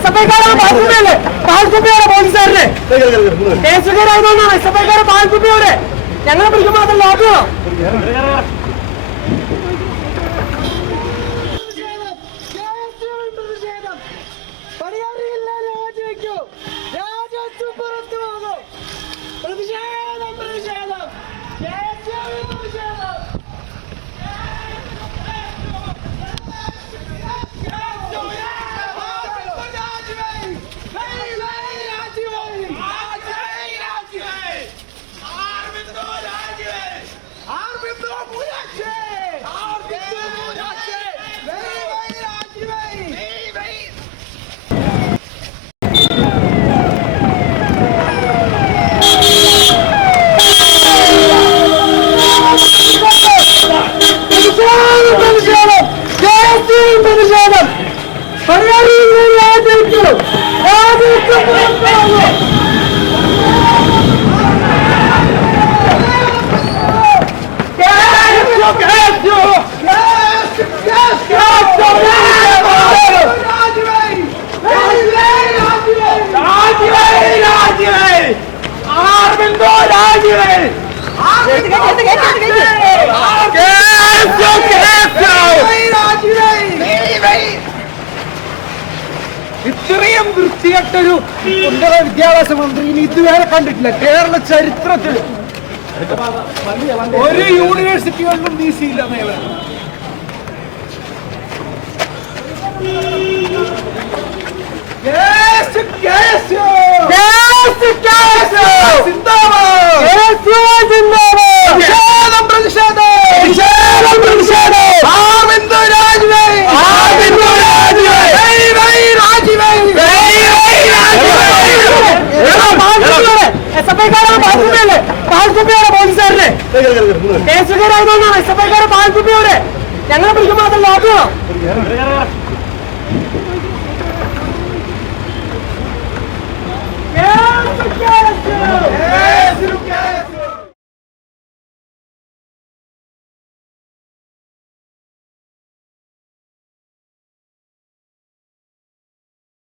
SFI-ക്കാരെ പാൽക്കുപ്പിയല്ലേ? പാൽക്കുപ്പിയാണ് പോലീസുകാരനെ. കേസുകാരായതുകൊണ്ടാണ് SFI-ക്കാരെ പാൽക്കുപ്പിയോടെ ഞങ്ങളെ പിടിക്കുമ്പോൾ മാത്രം നോക്കണം. ഇത്രയും വൃത്തികെട്ടൊരു ഉന്നത വിദ്യാഭ്യാസ മന്ത്രി ഇനി ഇതുവരെ കണ്ടിട്ടില്ല കേരള ചരിത്രത്തിൽ. ഒരു യൂണിവേഴ്സിറ്റികളിലും DC ഇല്ല. SFI-ക്കാരെ പാൽക്കുപ്പിയല്ലേ? പാൽക്കുപ്പിയാണ് പോലീസുകാരനെ. കേസുകാരായതുകൊണ്ടാണ് SFI-ക്കാരെ പാൽക്കുപ്പിയോടെ ഞങ്ങളെ പിടിക്കുമ്പോൾ മാത്രം നോക്കണം.